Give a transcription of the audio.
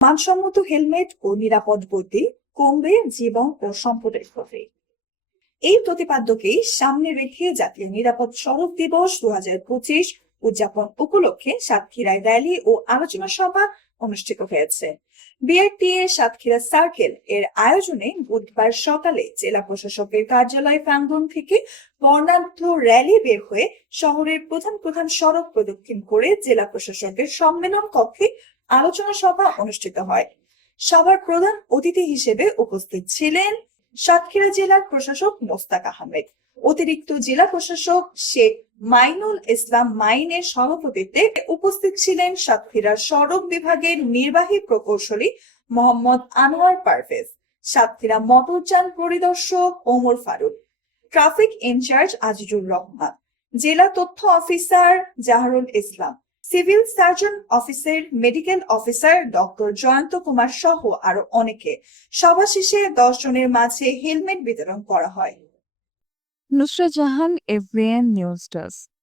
মানসম্মত হেলমেট ও নিরাপদ গতি কমবে জীবন ও সম্পদের ক্ষতি। এই প্রতিপাদ্যকেই সামনে রেখে জাতীয় নিরাপদ সড়ক দিবস 2025 উদযাপন উপলক্ষে সাতক্ষীরায় র্যালি ও আলোচনা সভা অনুষ্ঠিত হয়েছে। বিআরটিএ সাতক্ষীরা সার্কেল এর আয়োজনে বুধবার সকালে জেলা প্রশাসকের কার্যালয় প্রাঙ্গণ থেকে বর্ণাঢ্য র্যালি বের হয়ে শহরের প্রধান প্রধান সড়ক প্রদক্ষিণ করে জেলা প্রশাসকের সম্মেলন কক্ষে আলোচনা সভা অনুষ্ঠিত হয়। সভার প্রধান অতিথি হিসেবে উপস্থিত ছিলেন সাতক্ষীরা জেলার প্রশাসক মোস্তাক আহমেদ, অতিরিক্ত জেলা প্রশাসক শেখ মাইনুল ইসলাম মাইনের সভাপতিত্বে উপস্থিত ছিলেন সাতক্ষীরা সড়ক বিভাগের নির্বাহী প্রকৌশলী মোহাম্মদ আনোয়ার পারভেজ, সাতক্ষীরা মোটরযান পরিদর্শক ওমর ফারুক, ট্রাফিক ইনচার্জ আজিজুর রহমান, জেলা তথ্য অফিসার জাহারুল ইসলাম, সিভিল সার্জন অফিসের medical officer doctor Jayanta Kumar সহ আরো অনেকে। সভা শেষে 10 জনের মাঝে হেলমেট বিতরণ করা হয়। Nusrat Jahan, এভরিএন news desk.